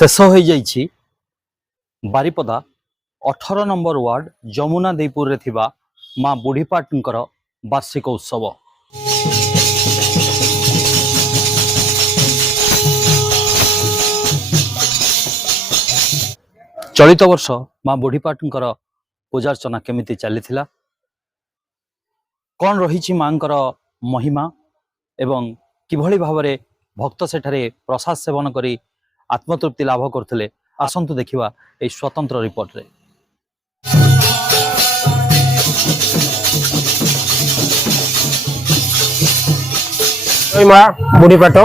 शेष हो जाइछि बारिपदा 18 नंबर वार्ड जमुना देईपुर रे थिबा माँ बुढ़ीपाटकर वार्षिक उत्सव। चलित वर्ष माँ बुढ़ीपाटकर पूजार्चना केमिति चली कौन रही माँ महिमा एवं किभली भाव भक्त सेठारे प्रसाद सेवन करी आत्मतृप्ति लाभ करथिले आसंतु देखिबा ए स्वतंत्र रिपोर्ट रे। माँ बुढ़ीपाट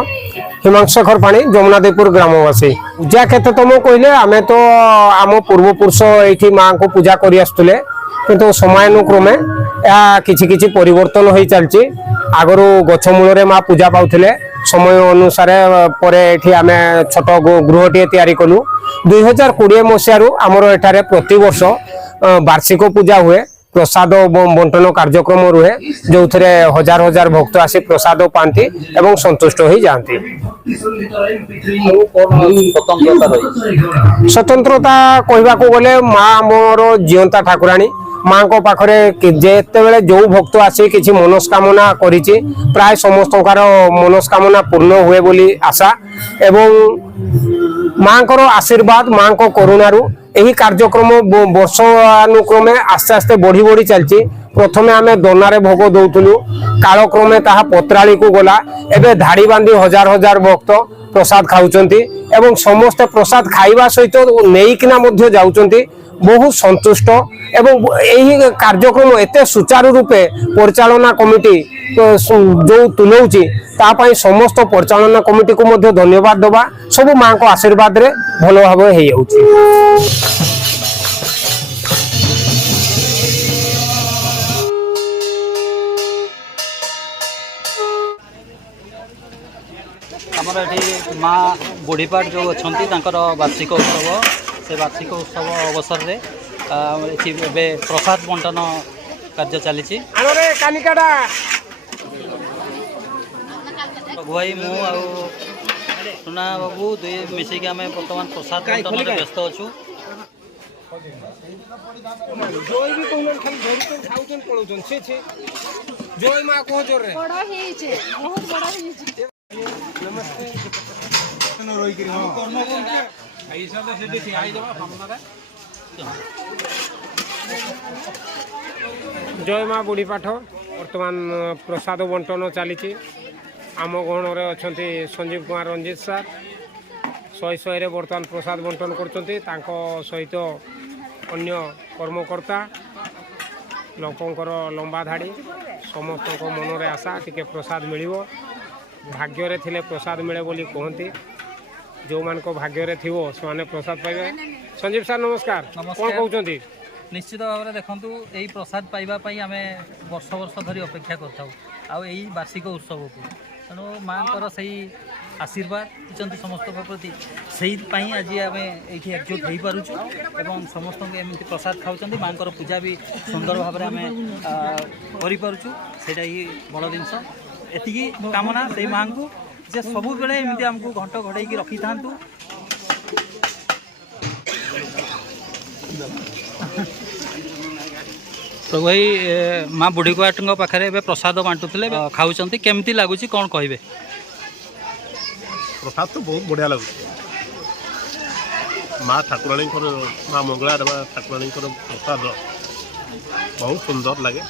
हिमांशेखर पाणी जमुनादेपुर ग्रामवासी पूजा क्षेत्र तो मु कहले आमे तो आम पूर्वपुरुष ये माँ को पूजा करी आसुले किंतु समयानुक्रमे किछि किछि परिवर्तन हो चलछि। आगरू गछ मूल माँ पूजा पाउथिले समय अनुसार पर आमे छोट गृहटे तैयारी कलु 2020 मसीह आमर एठारे प्रति वर्ष वार्षिक पूजा हुए प्रसाद बंटन कार्यक्रम रुहे जो थे हजार हजार भक्त आसी प्रसाद पाती एवं संतुष्ट हो जाती। स्वतंत्रता कहवा गले माँ मोर जीवंता ठाकुराणी माँ को पाखरे जेतेबेले जो भक्त आसी किसी मनस्कामना करिछि प्राय समस्त मनस्कामना पूर्ण हुए बोली आशा एवं माँ को आशीर्वाद माँ को करुणारू यही कार्यक्रम वर्षानुक्रमे आस्ते आस्ते बढ़ी बढ़ी चलती। प्रथमे आमे दोनारे भोग दौलु कालक्रमे ताहा पत्राली को गला एबे धाड़ी बांधी हजार हजार भक्त प्रसाद खाउचंती एवं समस्त प्रसाद खाइबा सहित नेइकिना मध्य जाउचंती बहुत संतुष्ट एवं यही कार्यक्रम एते सुचारू रूपे परिचालना कमिटी जो तुलौची तापाई समस्त परिचालना कमिटी को मध्य धन्यवाद दबा सब माँ को आशीर्वाद रे भलो भाव हो जाउची। आमर ये माँ बुढ़ीपाट जो अच्छा वार्षिक उत्सव से वार्षिक उत्सव अवसर में प्रसाद बंटन कार्य चली भाई मुना बाबू दुई मिसिक आम बर्तमान प्रसाद बंटन व्यस्त अच्छु। जय माँ बुढ़ीपाठ वर्तमान प्रसाद बंटन चली आम गहण अच्छा संजीव कुमार रंजित सार शहे शहे बर्तमान प्रसाद बंटन कर सहित अन्य कर्मकर्ता लोकंकर लंबा धाड़ी समस्त मन में आशा टिके प्रसाद मिल भाग्य थिले प्रसाद मिले बोली कहती जो मान भाग्य थी से प्रसाद पाइबे। संजीव सार नमस्कार कौन कहते निश्चित भाव में देखूँ यही प्रसाद पाइबापी आम वर्ष वर्ष धरी अपेक्षा कर वार्षिक उत्सव को तेणु माँ को सही आशीर्वाद दीचंती समस्त प्रति से आज आम ये एकजुट हो पारुचु एवं समस्त एमती प्रसाद खाऊँ माँ को पूजा भी सुंदर भाव में आम करूँ से बड़ जिनस एति कामना से माँ को जे सबु बेले एमती आमको घंट घड़े रखी था। तो भाई माँ बुढ़ीपाट पाखे प्रसाद बांटुले खाऊँ केमती लगुच कौन कहे? प्रसाद तो बहुत बढ़िया लगुच माँ ठाकुराणी माँ मंगला ठाकुराणी प्रसाद बहुत सुंदर लगे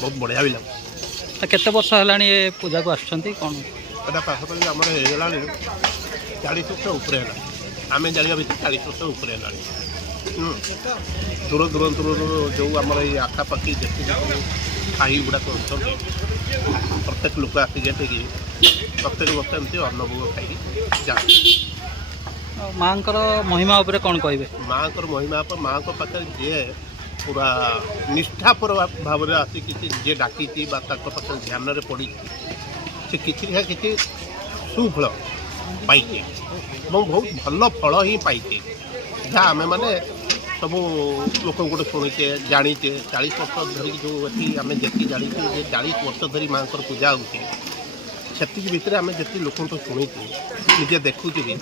बहुत बढ़िया भी लगे। केते वर्ष है ये पूजा को आसुँच कौन पाखापाखि आम 40 वर्ष उपर आम जाना भी 40 वर्ष उपर दूर दूर जो आम आखापाखि जितने खाई गुड़ाक अच्छा प्रत्येक लोक आसिक प्रत्येक वर्ष एमती अन्नभोग खाई जा माँ महिमा उपर कौन कहे? माँ महिमा माँ को पाखे जी पूरा निष्ठापर भाव में आसिक जी डाकी पाखे ध्यान में पड़ी से किसी सुफल पाई बहुत भल फल ही पाई जहाँ आम मैंने सब लोक शुणीचे जानीचे 40 वर्ष धरिक जो ये आम जी जानीचे 40 वर्ष धरी माँ पूजा होती से भितर आम जी लोक शुणीचे निजे देखुचे भी